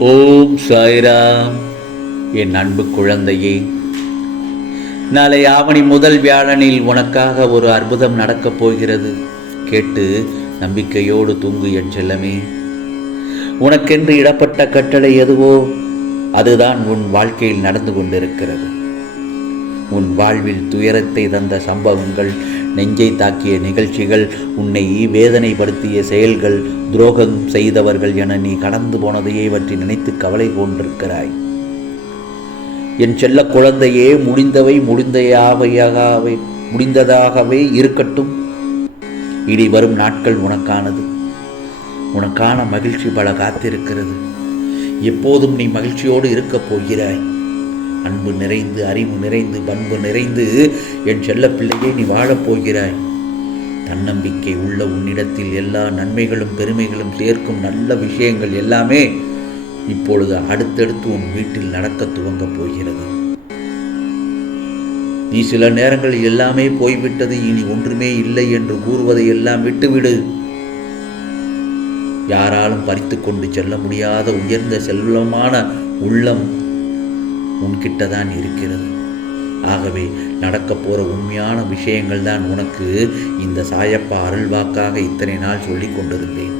ஓம் சாய்ராம். என் அன்பு குழந்தையே நாளை ஆவணி முதல் வியாழனில் உனக்காக ஒரு அற்புதம் நடக்கப் போகிறது. கேட்டு நம்பிக்கையோடு தூங்கு என் செல்லமே. உனக்கென்று இடப்பட்ட கட்டளை எதுவோ அதுதான் உன் வாழ்க்கையில் நடந்து கொண்டிருக்கிறது. உன் வாழ்வில் துயரத்தை தந்த சம்பவங்கள் நெஞ்சை தாக்கிய நிகழ்ச்சிகள் உன்னை வேதனைப்படுத்திய செயல்கள் துரோகம் செய்தவர்கள் என நீ கடந்து போனதையே பற்றி நினைத்து கவலை கொண்டிருக்கிறாய். என் செல்ல குழந்தையே முடிந்தவை முடிந்தையாவையாகவே முடிந்ததாகவே இருக்கட்டும். இனி வரும் நாட்கள் உனக்கானது. உனக்கான மகிழ்ச்சி பல காத்திருக்கிறது. எப்போதும் நீ மகிழ்ச்சியோடு இருக்கப் போகிறாய். அன்பு நிறைந்து அறிவு நிறைந்து பண்பு நிறைந்து என் செல்ல பிள்ளையே நீ வாழப் போகிறாய். தன்னம்பிக்கை உள்ள உன்னிடத்தில் எல்லா நன்மைகளும் பெருமைகளும் சேர்க்கும் நல்ல விஷயங்கள் எல்லாமே இப்பொழுது அடுத்தடுத்து உன் வீட்டில் நடக்க துவங்கப் போகிறது. நீ சில நேரங்களில் எல்லாமே போய்விட்டது இனி ஒன்றுமே இல்லை என்று கூறுவதை எல்லாம் விட்டுவிடு. யாராலும் பறித்து கொண்டு செல்ல முடியாத உயர்ந்த செல்வமான உள்ளம் உன்கிட்ட தான் இருக்கிறது. ஆகவே நடக்கப் போகிற உண்மையான விஷயங்கள் தான் உனக்கு இந்த சாயப்பா அருள்வாக்காக இத்தனை நாள் சொல்லி கொண்டிருந்தேன்.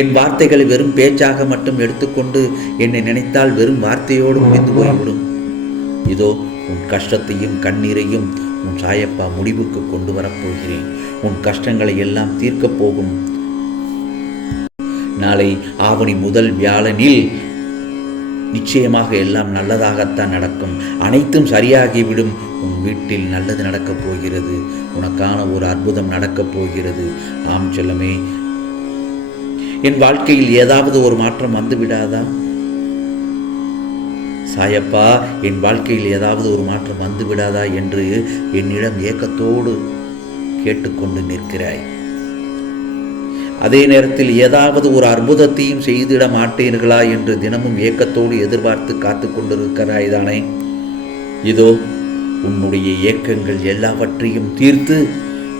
என் வார்த்தைகளை வெறும் பேச்சாக மட்டும் எடுத்துக்கொண்டு என்னை நினைத்தால் வெறும் வார்த்தையோடு முடிந்து போய்விடும். இதோ உன் கஷ்டத்தையும் கண்ணீரையும் உன் சாயப்பா முடிவுக்கு கொண்டு வரப்போகிறேன் உன் கஷ்டங்களை எல்லாம் தீர்க்கப் போகும். நாளை ஆவணி முதல் வியாழனில் நிச்சயமாக எல்லாம் நல்லதாகத்தான் நடக்கும். அனைத்தும் சரியாகிவிடும். உன் வீட்டில் நல்லது நடக்கப் போகிறது. உனக்கான ஒரு அற்புதம் நடக்கப் போகிறது. ஆம் செல்லமே. என் வாழ்க்கையில் ஏதாவது ஒரு மாற்றம் வந்து விடாதா? சாயப்பா என் வாழ்க்கையில் ஏதாவது ஒரு மாற்றம் வந்து விடாதா என்று என்னிடம் ஏக்கத்தோடு கேட்டுக்கொண்டு நிற்கிறாய். அதே நேரத்தில் ஏதாவது ஒரு அற்புதத்தையும் செய்திட மாட்டீர்களா என்று தினமும் ஏக்கத்தோடு எதிர்பார்த்து காத்து கொண்டிருக்கிறாய் தானே? இதோ உன்னுடைய ஏக்கங்கள் எல்லாவற்றையும் தீர்த்து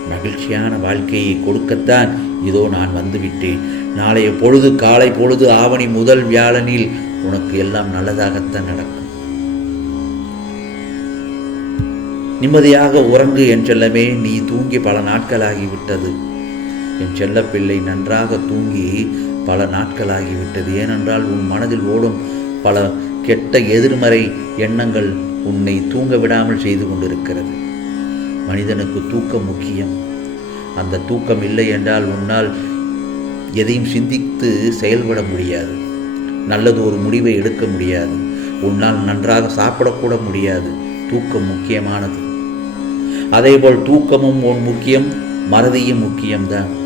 மகிழ்ச்சியான வாழ்க்கையை கொடுக்கத்தான் இதோ நான் வந்துவிட்டேன். நாளைய பொழுது காலை பொழுது ஆவணி முதல் வியாழனில் உனக்கு எல்லாம் நல்லதாகத்தான் நடக்கும். நிம்மதியாக உறங்கு என்றெல்லாமே நீ தூங்கி பல நாட்களாகிவிட்டது. என் செல்லப்பிள்ளை நன்றாக தூங்கி பல நாட்களாகிவிட்டது. ஏனென்றால் உன் மனதில் ஓடும் பல கெட்ட எதிர்மறை எண்ணங்கள் உன்னை தூங்க விடாமல் செய்து கொண்டிருக்கிறது. மனிதனுக்கு தூக்கம் முக்கியம். அந்த தூக்கம் இல்லை என்றால் உன்னால் எதையும் சிந்தித்து செயல்பட முடியாது. நல்லது ஒரு முடிவை எடுக்க முடியாது. உன்னால் நன்றாக சாப்பிடக்கூட முடியாது. தூக்கம் முக்கியமானது. அதேபோல் தூக்கமும் உன் முக்கியம் மறதியும் முக்கியம்தான்.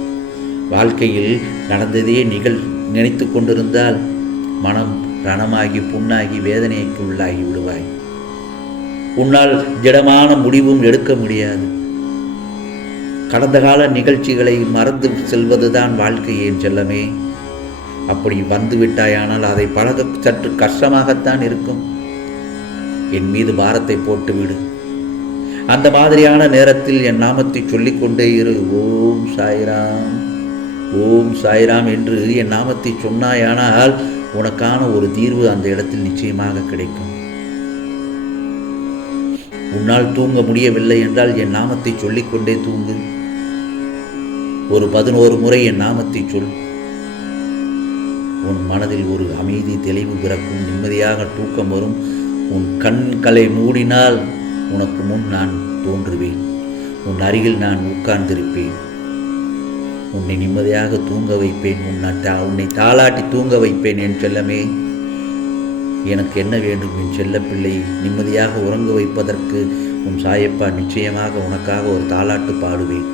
வாழ்க்கையில் நடந்ததே நிகழ் நினைத்து கொண்டிருந்தால் மனம் ரணமாகி புண்ணாகி வேதனைக்கு உள்ளாகி விடுவாய். உன்னால் திடமான முடிவும் எடுக்க முடியாது. கடந்த கால நிகழ்ச்சிகளை மறந்து செல்வதுதான் வாழ்க்கை என் செல்லமே. அப்படி வந்துவிட்டாயானால் அதை பழக சற்று கஷ்டமாகத்தான் இருக்கும். என் மீது பாரத்தை போட்டு விடு. அந்த மாதிரியான நேரத்தில் என் நாமத்தை சொல்லிக்கொண்டே இரு. ஓம் சாய்ராம். ஓம் சாய்ராம் என்று என் நாமத்தை சொன்னாயானால் உனக்கான ஒரு தீர்வு அந்த இடத்தில் நிச்சயமாக கிடைக்கும். உன்னால் தூங்க முடியவில்லை என்றால் என் நாமத்தை சொல்லிக்கொண்டே தூங்கு. ஒரு பதினோரு முறை என் நாமத்தை சொல். உன் மனதில் ஒரு அமைதி தெளிவு பிறக்கும் நிம்மதியாக தூக்கம் வரும். உன் கண்களை மூடினால் உனக்கு முன் நான் தோன்றுவேன். உன் அருகில் நான் உட்கார்ந்திருப்பேன். உன்னை நிம்மதியாக தூங்க வைப்பேன். உன்னை உன்னை தாளாட்டி தூங்க வைப்பேன் என் செல்லமே. எனக்கு என்ன வேண்டும் என் செல்லப்பிள்ளை? நிம்மதியாக உறங்க வைப்பதற்கு உன் சாயப்பா நிச்சயமாக உனக்காக ஒரு தாளாட்டு பாடுவேன்.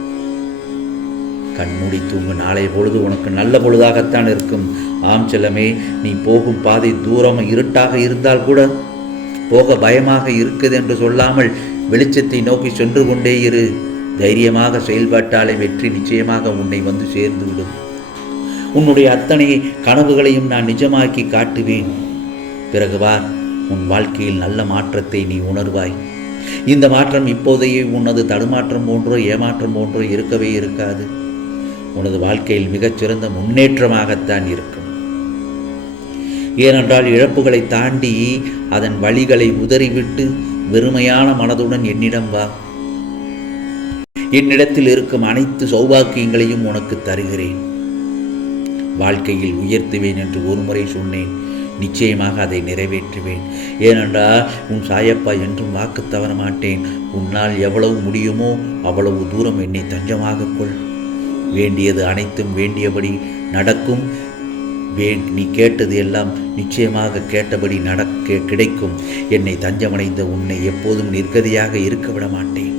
கண்மூடி தூங்கு. நாளைய பொழுது உனக்கு நல்ல பொழுதாகத்தான் இருக்கும். ஆம் செல்லமே நீ போகும் பாதை தூரம் இருட்டாக இருந்தால் கூட போக பயமாக இருக்குது என்று சொல்லாமல் வெளிச்சத்தை நோக்கி சென்று கொண்டே இரு. தைரியமாக செயல்பட்டாலே வெற்றி நிச்சயமாக உன்னை வந்து சேர்ந்துவிடும். உன்னுடைய அத்தனை கனவுகளையும் நான் நிஜமாக்கி காட்டுவேன். பிறகு வா உன் வாழ்க்கையில் நல்ல மாற்றத்தை நீ உணர்வாய். இந்த மாற்றம் இப்போதையே உனது தடுமாற்றம் போன்றோ ஏமாற்றம் போன்றோ இருக்கவே இருக்காது. உனது வாழ்க்கையில் மிகச்சிறந்த முன்னேற்றமாகத்தான் இருக்கும். ஏனென்றால் இழப்புகளை தாண்டி அதன் வழிகளை உதறிவிட்டு வெறுமையான மனதுடன் என்னிடம் வா. என்னிடத்தில் இருக்கும் அனைத்து சௌபாக்கியங்களையும் உனக்கு தருகிறேன். வாழ்க்கையில் உயர்த்துவேன் என்று ஒருமுறை சொன்னேன். நிச்சயமாக அதை நிறைவேற்றுவேன். ஏனென்றால் உன் சாயப்பா என்றும் வாக்கு தவற மாட்டேன். உன்னால் எவ்வளவு முடியுமோ அவ்வளவு தூரம் என்னை தஞ்சமாக கொள். வேண்டியது அனைத்தும் வேண்டியபடி நடக்கும். வே நீ கேட்டது எல்லாம் நிச்சயமாக கேட்டபடி நடக்க கிடைக்கும். என்னை தஞ்சமடைந்த உன்னை எப்போதும் நிர்கதியாக இருக்க விட மாட்டேன்.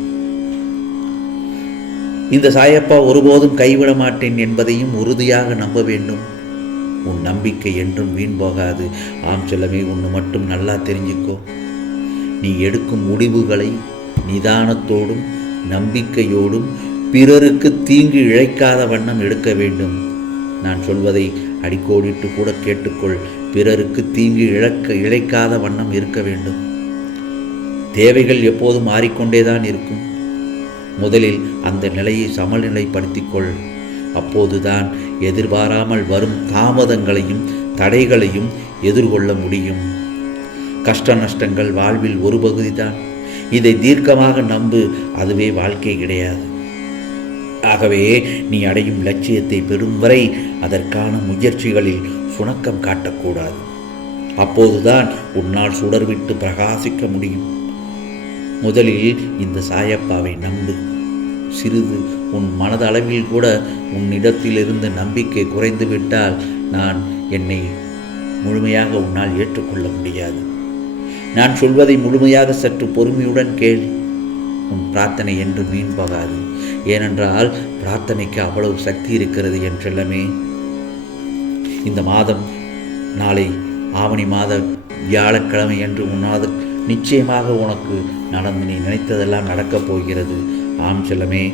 இந்த சாயப்பா ஒருபோதும் கைவிட மாட்டேன் என்பதையும் உறுதியாக நம்ப வேண்டும். உன் நம்பிக்கை என்றும் வீண் போகாது. ஆம் செல்லமே ஒன்று மட்டும் நல்லா தெரிஞ்சுக்கோ. நீ எடுக்கும் முடிவுகளை நிதானத்தோடும் நம்பிக்கையோடும் பிறருக்கு தீங்கு இழைக்காத வண்ணம் எடுக்க வேண்டும். நான் சொல்வதை அடிக்கோடிட்டு கூட கேட்டுக்கொள். பிறருக்கு தீங்கு இழக்க இழைக்காத வண்ணம் இருக்க வேண்டும். தேவைகள் எப்போதும் மாறிக்கொண்டேதான் இருக்கும். முதலில் அந்த நிலையை சமநிலைப்படுத்திக் அப்போதுதான் எதிர்பாராமல் வரும் தாமதங்களையும் தடைகளையும் எதிர்கொள்ள முடியும். கஷ்ட நஷ்டங்கள் வாழ்வில் ஒரு பகுதிதான். இதை தீர்க்கமாக நம்பு அதுவே வாழ்க்கை கிடையாது. ஆகவே நீ அடையும் லட்சியத்தை பெறும் வரை அதற்கான முயற்சிகளில் சுணக்கம் காட்டக்கூடாது. அப்போதுதான் உன்னால் சுடர்விட்டு பிரகாசிக்க முடியும். முதலில் இந்த சாயப்பாவை நம்பு. சிறிது உன் மனதளவில் கூட உன்னிடத்திலிருந்து நம்பிக்கை குறைந்து விட்டால் நான் என்னை முழுமையாக உன்னால் ஏற்றுக்கொள்ள முடியாது. நான் சொல்வதை முழுமையாக சற்று பொறுமையுடன் கேள். உன் பிரார்த்தனை என்று மீன் போகாது. ஏனென்றால் பிரார்த்தனைக்கு அவ்வளவு சக்தி இருக்கிறது என்றெல்லாமே. இந்த மாதம் நாளை ஆவணி மாத வியாழக்கிழமை என்று உன்னாத நிச்சயமாக உனக்கு நடந்து நீ நினைத்ததெல்லாம் நடக்கப் போகிறது. ஆம் செல்லமே.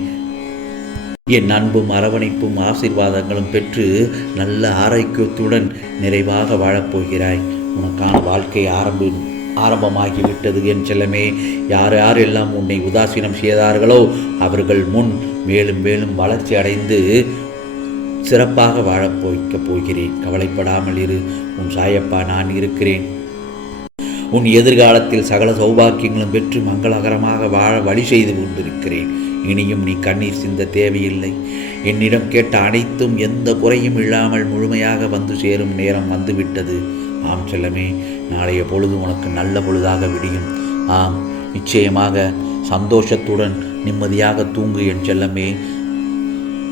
என் அன்பும் அரவணைப்பும் ஆசீர்வாதங்களும் பெற்று நல்ல ஆரோக்கியத்துடன் நிறைவாக வாழப்போகிறாய். உனக்கான வாழ்க்கை ஆரம்பம் ஆரம்பமாகிவிட்டது என் செல்லமே. யார் யாரெல்லாம் உன்னை உதாசீனம் செய்தார்களோ அவர்கள் முன் மேலும் மேலும் வளர்ச்சி அடைந்து சிறப்பாக வாழப் போய்க்கப் போகிறேன். கவலைப்படாமல் இரு. உன் சாயப்பா நான் இருக்கிறேன். உன் எதிர்காலத்தில் சகல சௌபாக்கியங்களும் பெற்று மங்களகரமாக வாழ வழி செய்து கொண்டிருக்கிறேன். இனியும் நீ கண்ணீர் சிந்த தேவையில்லை. என்னிடம் கேட்ட அனைத்தும் எந்த குறையும் இல்லாமல் முழுமையாக வந்து சேரும் நேரம் வந்துவிட்டது. ஆம் செல்லமே நாளைய பொழுது உனக்கு நல்ல பொழுதாக விடியும். ஆம் நிச்சயமாக சந்தோஷத்துடன் நிம்மதியாக தூங்கு என் செல்லமே.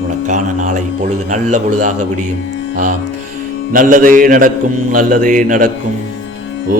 உனக்கான நாளை பொழுது நல்ல பொழுதாக விடியும். ஆம் நல்லதே நடக்கும் நல்லதே நடக்கும். ஓ